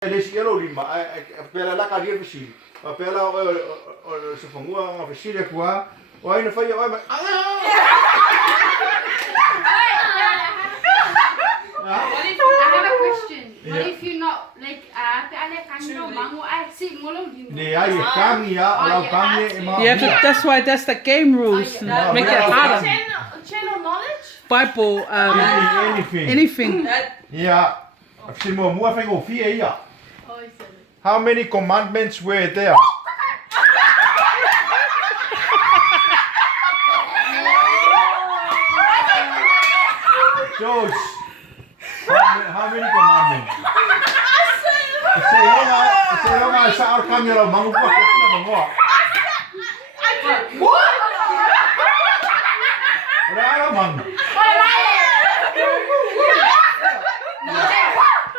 This yellow lima, pela la cadia visi. Pela se fangua nga visi le kwa. Oi na fai oi. I have a question. What if you not like that's why that's the game rules. Make it harder. Channel knowledge? Bible, anything. Yeah. How many commandments were there? George, how many commandments?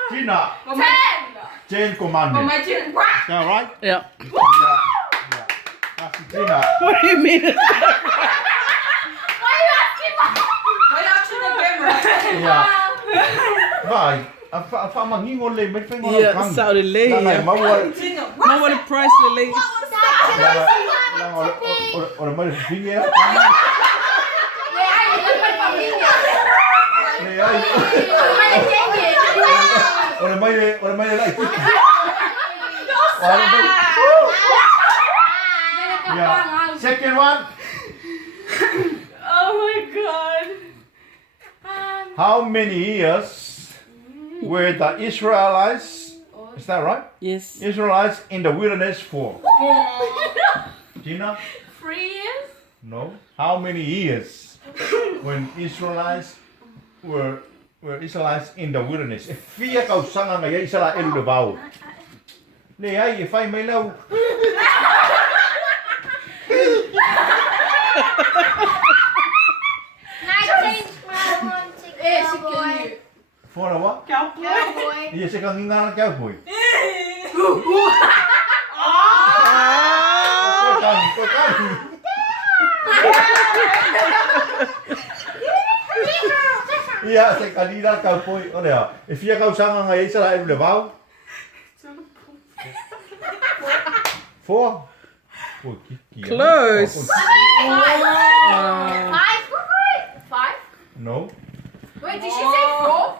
Tina. 10 commandments. Is that right? Yeah. That's Tina. What do you mean? Why are you asking the camera? Yeah. Vai. Fa mangingo le met fengo Yeah, Saudi lady. Ma what the price the lady. Ora mai finge. Ora mai like. Yeah. Second one. Oh my god. How many years were the Israelites? Is that right? Yes. Israelites in the wilderness for? Gina? 3 years? No. How many years when Israelites were Israelites in the wilderness? Fia kau sanga ngai Israel elu de bau. Le ai e fai mai lau. For a what? Cowboy. Iya se kang ngana cowboy. Iya se kanina cowboy. Olha, e fia kau sanga ngai Israel elu de bau. 4. Close. 5? No. Wait, did she say 4?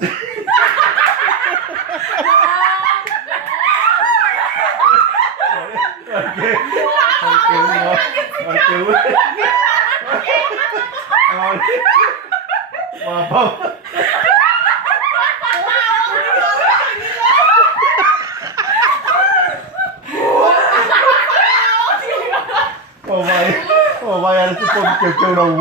Okay. Oh vai, era tipo que eu não.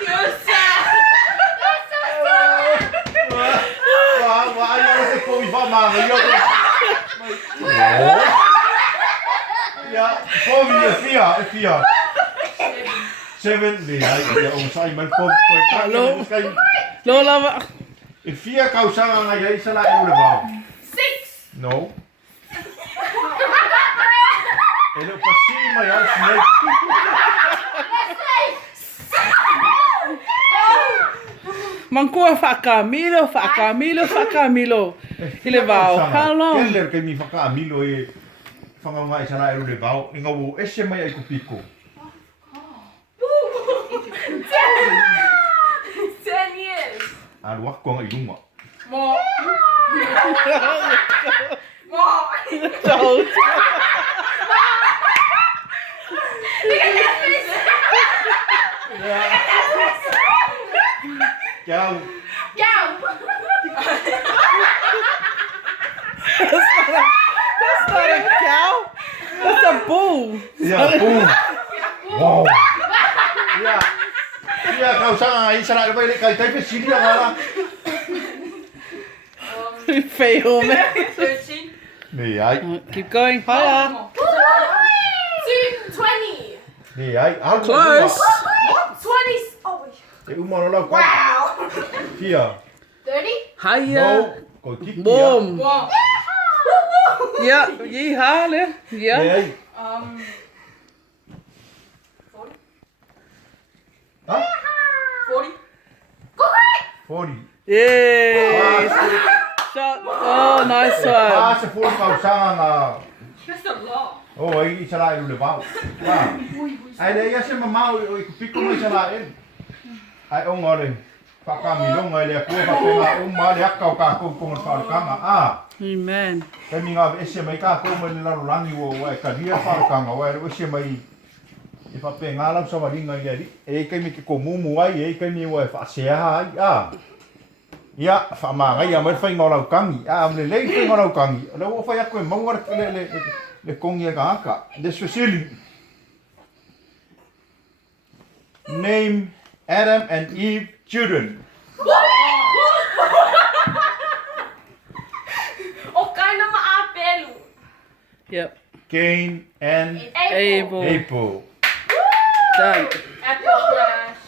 You're sad. That's so Ja, voor vier. 7. Nee, Simon Hallo. Lola. In 4 kau sanga nga jy sala e ule bau. 6. No. Elo pasima ya snake. Mankua Camilo. Ele vai. How long? Keller ke mi faka Camilo e fanga nga sala e ule bau. Ninga wo ese mai ai ku piko. 10 years. Al wak ko nga iluma. More. Don't. Ciao. That's not a cow. That's a bull. Yeah, boom. Wow. Yeah. Yeah, kau sanga nga sala e ule kai tai pe siri nga. Fail, man. 13. Nee, ai. Keep going. Higher. 20. Nee, ai. Close. What? 20. Oh, wait. E uma no Wow. 4. 30? Higher. No. Ko kiki. Boom. Wow. Ja, yeehaw, hè? Ja. Nee. 40? 40. Yay! Shot. Oh, nice one. Se 40 kau sanga. That's a lot. Oh, ai isa la le bau. Ai le ia se mamau o i piko mai sala e. Ai o ngore. Whakamilonga i lea kua whapenga uma le aka o kākou konga wharekanga. Amen. Kei mi ngā ese mai kākou mai le larolangi o wai ka ria wharekanga wai le ese mai i whape ngā lau sawaringa i eri. E kei mi ke ko mumu ai, e kei mi wai whaaseaha ai. Ia, whaamanga ia mai whai ngā lau kangi. Amle lei whai ngā lau kangi. Lau o whai ako e maungara le kongi e ka aka. Le swasili. Name Adam and Eve children. Okay na maapelo. Yep. Cain and Abel. Abel. Done. Apple grass.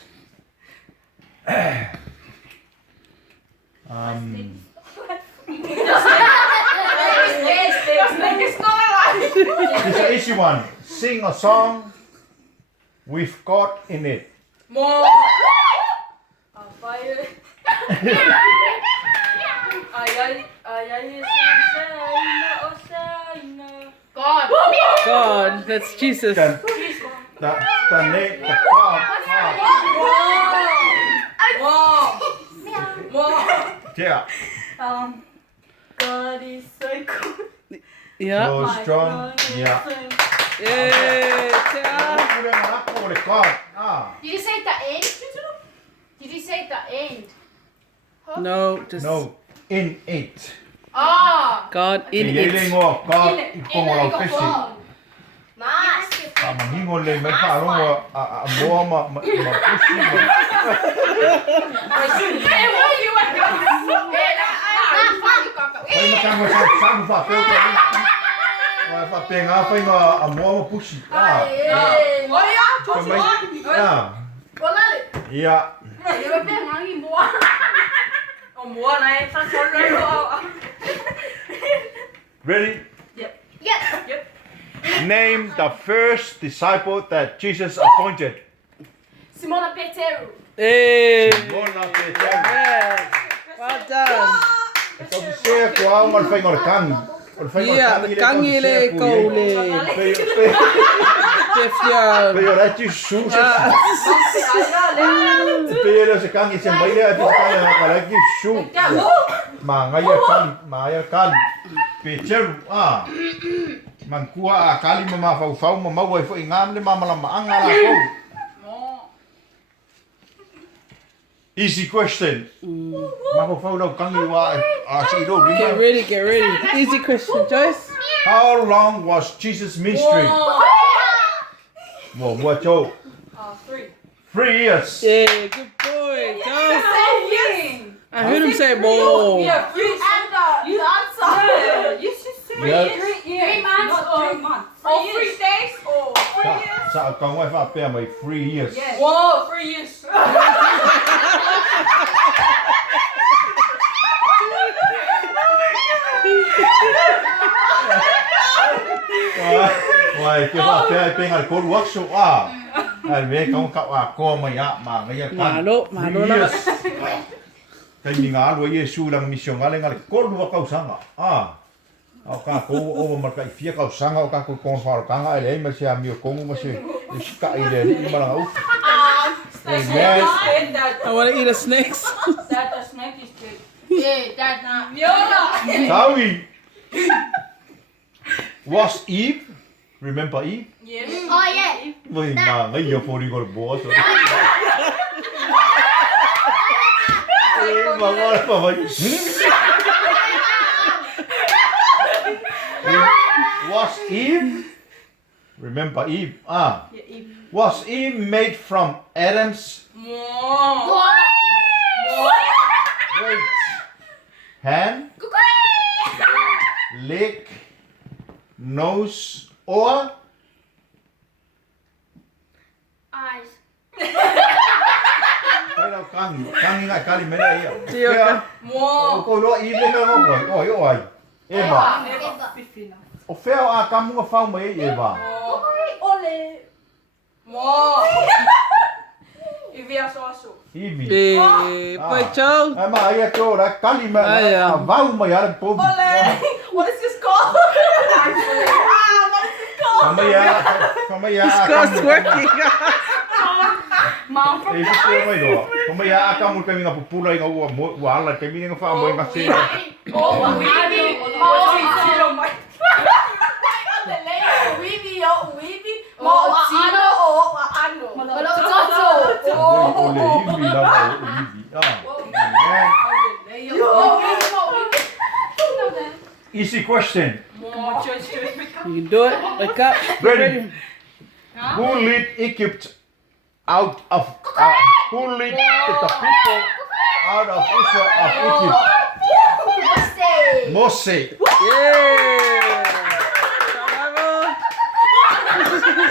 This is an easy one. Sing a song with God in it. More. Fire. God. God. That's Jesus. The name of God. More. Yeah. God is so cool. Yeah. So strong. Yeah. Yay. Yeah. God. Did you say the end? Did you say the end? No, just No. In it. Ah. God in it. God. Ikongo lau pesi. Nice. Mahingo le me whaarongo a moa ma pusi. Whai makango sa sangu whapeo ka. Whapea ngā whai ngā a moa ma pusi. Ia. Ready? Yep. Name the first disciple that Jesus appointed. Simona Peteru. Hey. Simona Peteru. Yes. Well done. Kau se ko au mal whai ngā kangi. Yeah, the kangi le koule. Defia. Pero era Jesus. Pero se kangi se mai le ati kangi na kala Jesus. Mangaya kali. Peteru Mangkua a kali mama fau mama wai fo ingam le mama la maanga la ko. Easy question. Mako fau no kangi wa a si do Get ready, get ready. Easy question, Joyce. How long was Jesus' ministry? Well, what yo? 3. 3 years. Yeah, good boy. Joyce. Yes. I heard him say more. Yeah, 3 You answer. You should say 3 years. 3 months or 3 months. Or 3 days or 3 years. Sa kau wai fa pe mai 3 years. Yes. Whoa, 3 years. Wai ke fa pe ngal ko workshop ai me kau ka ko mai ma ngai ka. Malo la. Kai ni ngā rua Yesu lang mission ngale ngale kolu wa kau sanga. Au ka ko o ma kai fia kau sanga o ka ko kon far kanga ele ma se ami o kongu ma se ska ile ni ma la u. I want to eat a snake. That the snake is big. Yeah, that's not. Tawi. Was Eve? Remember Eve? Yes. Oh yeah. Wai ma ngai yo pori gol bo so. Was Eve? Remember Eve? Yeah, Eve. Was Eve made from Adam's wait, hand, leg, nose, or Eyes. kangi ngai kali mena ia. Tioka. More. Ko lo Eve le ngo oi oi. Eva. O feo a kamunga fau mai Eva. Ole. More. Ivia sosu. Imi. Boy Joe. Ai ma ia ko ra kali ma Ai, vau mai ara po. What is this called? What is this called? Famaya. This girl's working. Mom from E se ko mai do. Famaya aka mo kami nga pupula nga wa ala kami nga fa mo nga se. Oh, Weedy. Oh, Chino. Weedy. Mo ano o ano. Ole imi la Easy question. You can do it. Wake up. Get Ready? Who led Egypt out of who led the people out of Israel of Egypt? Moses. Yeah.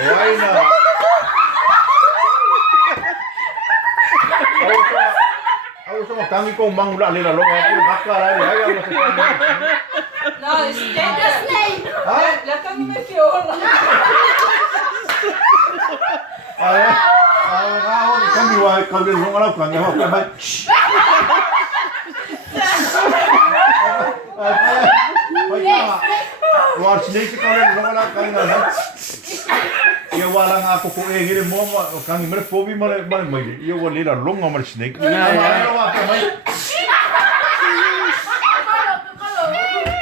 Why not? Aku sama kami kau mangula lila lo aku bakar ali ayo aku sekarang. No, it's snake. Hah? Let me make you all. Kami wa kau dia long alau kami apa mai. Wa snake kau dia long alau kami na. Ia wala nga ako ko e gire mo kami mere pobi mare mai. Ia wa lila long amar snake.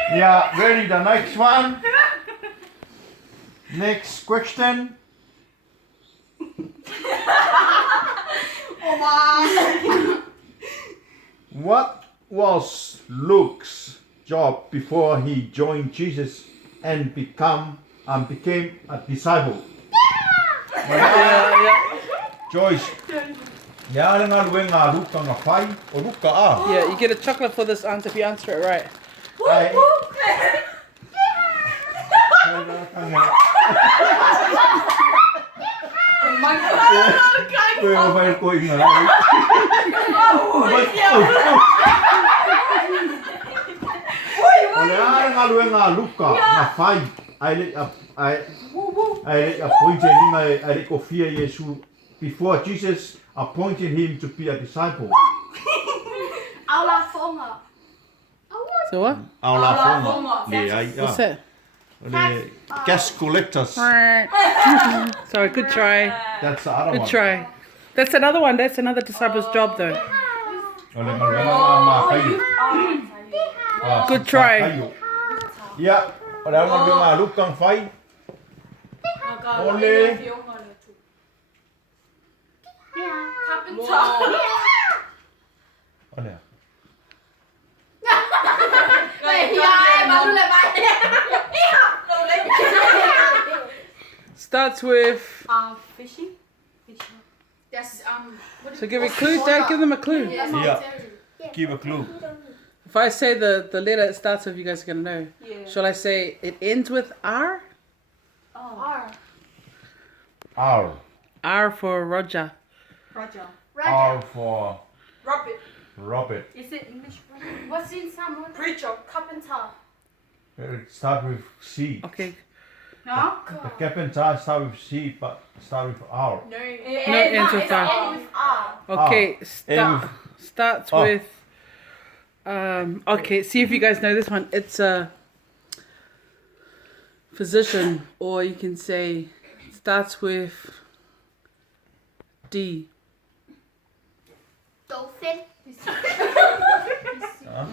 Yeah, ready the next one. Next question. What was Luke's job before he joined Jesus and became a disciple? Joyce. Ya nga luwe nga Luka nga fai o Luka a. Yeah, you get a chocolate for this answer if you answer it right. Ai. Pero vai ko inga. Olha nga luwe nga Luka nga fai. Ai appointed him ai kofia Yesu before Jesus appointed him to be a disciple. So what? Aula fonga. Le ai. What's that? The gas collectors. Sorry, good try. That's the other Good one. try. That's another one. That's another disciple's job though. Oleh ma kayu. Good try. Kayu. Ya, oleh ma lukang fai. Oleh. Oleh. Starts with. Fishing. That's So give a clue, Dad. Give them a clue. Yeah. Give a clue. If I say the letter it starts with, you guys are gonna know. Yeah. Shall I say it ends with R? R. R for Roger. Roger. R for Robert. Robert. Is it English? What's in Samoan? Preacher. Carpenter. It start with C. Okay. No? The carpenter start with C, but start with R. No. ends with R. Okay. Starts Oh. with. Okay. See if you guys know this one. It's a physician, or you can say starts with D. Dolphin.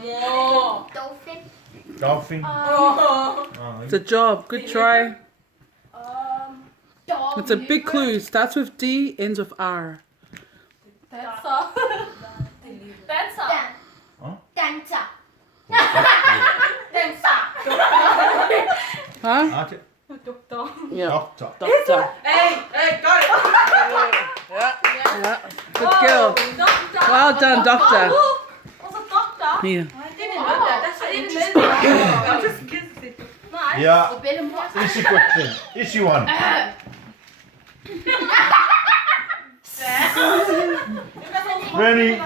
More. Dolphin. Dolphin. It's a job. Good try. Dog. It's a big clue. Starts with D, ends with R. Dancer. Huh? Dancer. Huh? Doctor. Yeah. Doctor. Doctor. Hey, got it. Yeah. Good girl. Doctor. Well done, doctor. Was a doctor? Yeah. I didn't know that. That's interesting. I'm just guessing. Nice. Yeah. Easy question. Easy one. Ready?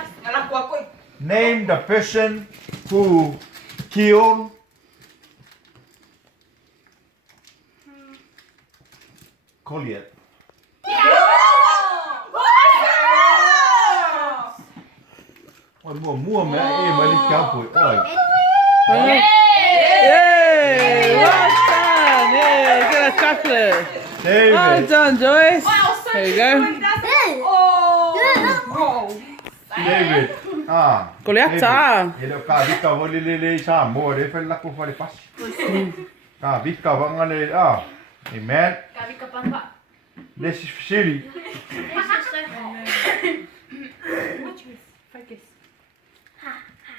Name the person who killed Goliath. mua mẹ em mới đi kéo bụi ôi. Yay! Well done! Yay! Get a chocolate. Well David, done, Joyce. I was so There you go. doing that. Oh, bro. David. Ah. Goliatta. Ele ka vika voli le sa mo de fel la ko fale pas. Ka vika vanga le ah. Amen. Kami kapan pak? This is silly. Focus.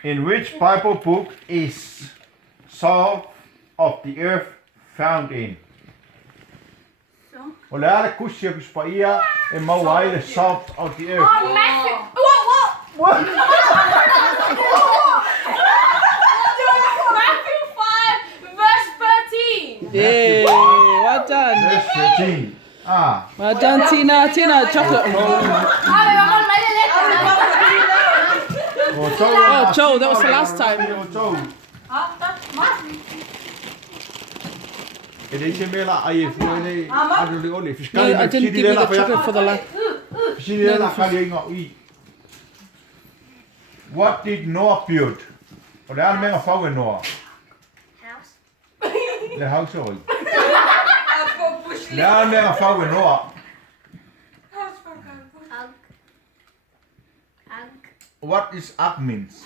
In which Bible book is salt of the earth found in? Ole ala kussia kus paia e mau ai the salt of the earth. Oh, Matthew. What? Matthew 5, verse 13. Yay! Well done. Verse 13. Ah. Well done, Tina. Tina, chocolate. Oh, Joe, that was the last time. Ele se me la ai fu ele adu le ole No, fiskal I didn't give you the chocolate for the last. Fisile la kali nga i. What did Noah build? Ole al menga fau Noah. House. Le house oi. I'll go push Le al menga fau Noah. Hug. Hug. What is up means?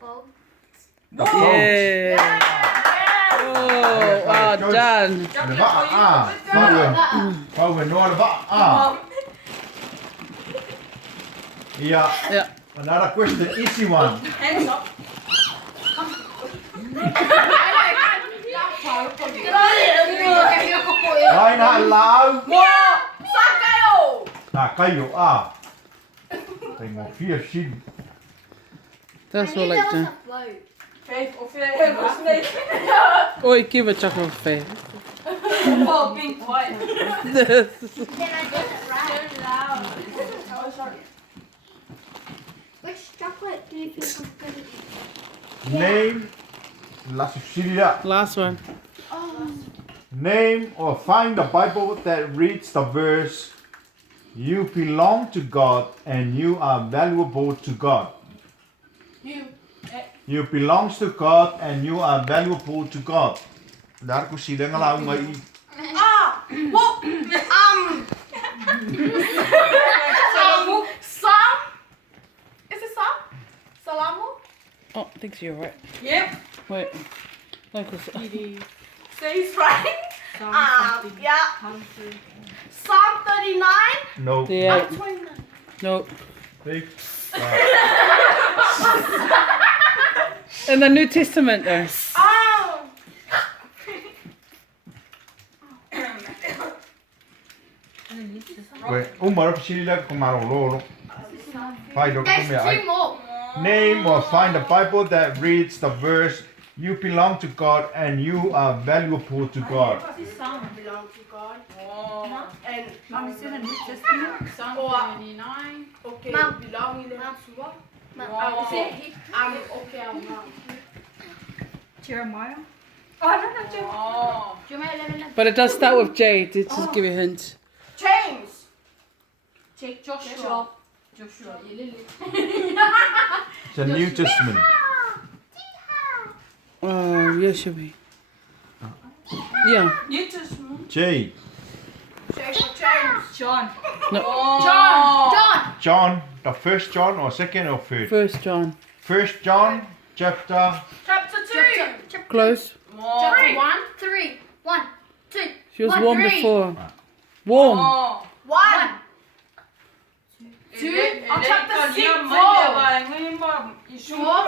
Boat. The boat. Yeah. Oh, well done. Le va fau Noah le va Yeah. Yeah. Another question, easy one. Hands up. Ai na lao. Sakayo. Na kayo Tay mo fear shin. That's all like that. Faith of your snake. Oi, give a chocolate face. Oh, being quiet. Then I did it right. Oh, sorry. Which chocolate do you think was good? Name. Last Syria. Last one. Name or find the Bible that reads the verse, "You belong to God and you are valuable to God." You belongs to God and you are valuable to God. Daar ko sila nga lang ngai. What? Sam? Is it Sam? Salamu? Oh, I think you're right. Yep. Wait. No, 'cause- Says right. Yeah. Psalm 39. No. Yeah. 29. No. Big. In the New Testament, though. Oh. Wait, umar ko sila ko marolo. Find out There's ko two more. Name or find the Bible that reads the verse, "You belong to God and you are valuable to God." Psalm belong to God. Oh. And It's in the New Testament. Psalm 29. okay, Mom. belong in the house. What? Mom. I'm okay. I'm not. Jeremiah. Oh, no, no, James. Oh. Jeremiah 11. But it does start with J. Did just give you a hint. James. Take Joshua. Joshua. It's a New Testament. Oh, yeah, should be. Yeah. You just move. J. James. John. No. John. John, the first John or second or third? First John. First John, chapter. Chapter 2. Close. Chapter 1. 3. 1. 2. She was 1, warm 3. before. Warm. 1. 2. On chapter 6. 4.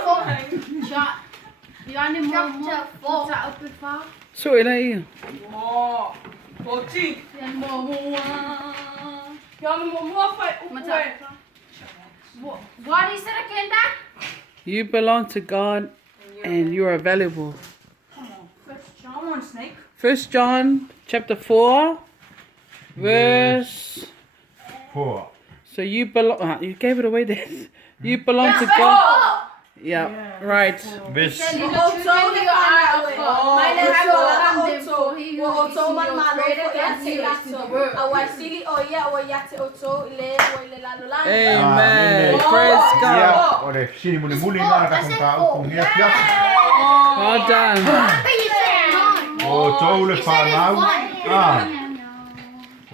4. Behind Chapter 4. Open far. Sorry, later. Yan mo. What is it again, Dad? You belong to God and you are valuable. First John chapter 4, verse. 4. So you belong. You gave it away then. You belong to God. Yeah, right. Ves. Amen. Praise God. Ore sini muli nga ka kung ka upung ia fiafi. Well done. O tau le whanau.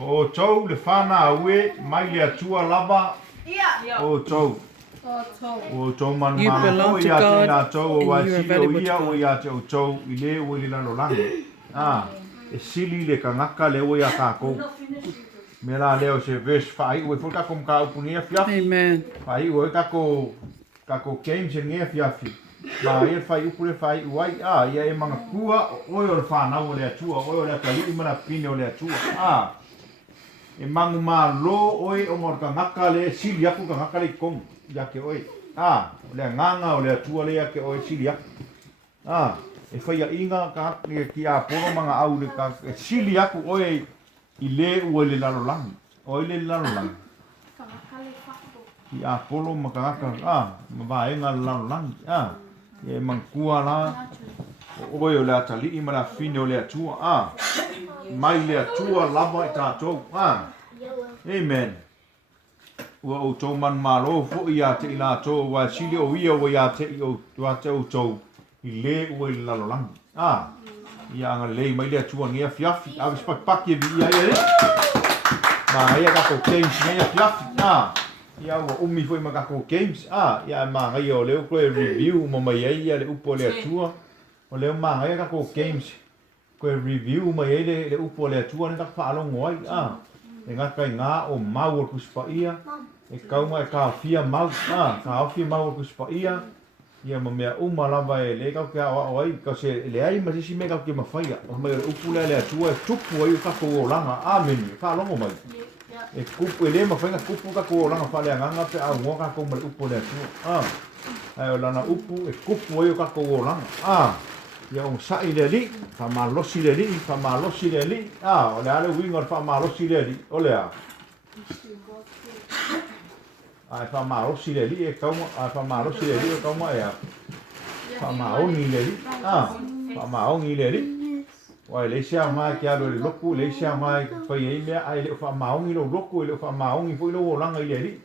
O tau le whanau e mai le atua lava. O tau. O tau man You mana belong o to ia te God nā tau o and wai you are sili o valuable to ia o God. ia te o tau i le o i le lalo langi. E sili le ka ngaka le o ia kākou. Me la leo se verse whai ue fulka kum ka upuni ia fiafi. Amen. Whai ue kako games e ngea fiafi. Ma ia whai upure whai uai. Ia e mga kua oi o le whanau o le atua. Oi o le atali i mana pine o le atua. E mangu mā lo oi o mor ka ngaka le sili aku ka ngaka le kong. Ia ke oi. O le nganga o le atua le ia ke oi sili aku. E whai a inga ka ki a poro mga au le ka sili aku oi i le ua le lalo langi. Oi le lalo langi. Ki a polo makangaka. Ma vaenga le lalo langi. E mangkua la. Oi o le atali i mana fine o le atua. Mai le atua lava i tātou. Amen. Ua o tau man malo fo i a te i la tau. Wa sili o ia o i a te i o te o tau. I le ua le lalo langi. Ia anga lei mai le atua ngea fiafi. Awe spakpaki e vi ia e. Ma ia kako games ngea fiafi. Ia ua umi fo i ma kako games. Ia ma ngai o leo koe review mo mai ei ia le upo le atua. O leo ma ngai kako games. Koe review mai ei le upo le atua. Nita whaalongo ai. E ngaka i ngā o mau o kuspa ia. E kaunga e ka fia mau. Ka fia mau o kuspa ia. Ia ma mea lava e le kau ke awa ai. Kau se le ai ma sisi me kau ke mawhaia. O mai le upu le atua e tupu ai o kako o langa. Amen. Whaalongo mai. E kupu e le mawhainga kupu kako o langa. Whale anganga pe au ngō kako ma le upu le atua. Ai o lana upu e kupu ai o kako o langa. Ia o sai le li. Whamalosi le li. Whamalosi le li. O le ale winga whamalosi le li. O le a. Ai whamarosi le li e kaunga. Ai whamarosi le li e kaunga e a. Whamaongi le li. Whamaongi le li. Wai le sea mai ki alo le loku. Le sea mai whai ei mea. Ai le whamaongi lo loku. Le whamaongi fo ilo o langa i le li.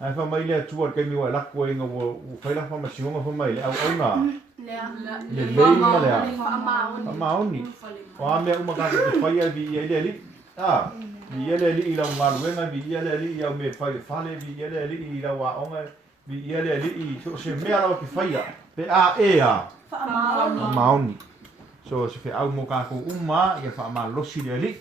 Ai whamai le atua kei miwa laku e ngā whaila whamasingonga whamai le au au ngā. Le lei ma le a. Whamaoni. O a mea umakaka te whai ai vi i le li. Vi ia le li i lau ngaruenga, vi ia le li i au me whai whale, vi ia le li i lau aonga, vi ia le li i so se mea lau ki whaia. Pe a e a. Maoni. So se whi au mo kako uma, ia wha ma losi le li.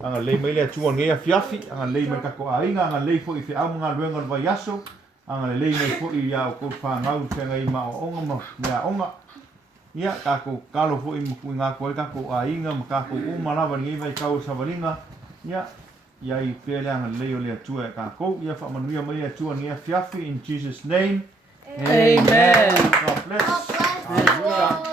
Anga lei mai le atua ngea fiafi, anga lei mai kako a inga, anga lei fo i whi au mga ruenga vai aso, anga lei mai fo i au kou whangau whenga i ma o onga ma mea onga. Ia kako kalo fo i mkui ngā koe kako a inga, ma kako uma lava ngi vai kau savalinga. Ia, ia i pele anga leo le atua e kako, ia whamanuia mai atua ngea fiafi in Jesus' name. Amen. God bless. Hallelujah.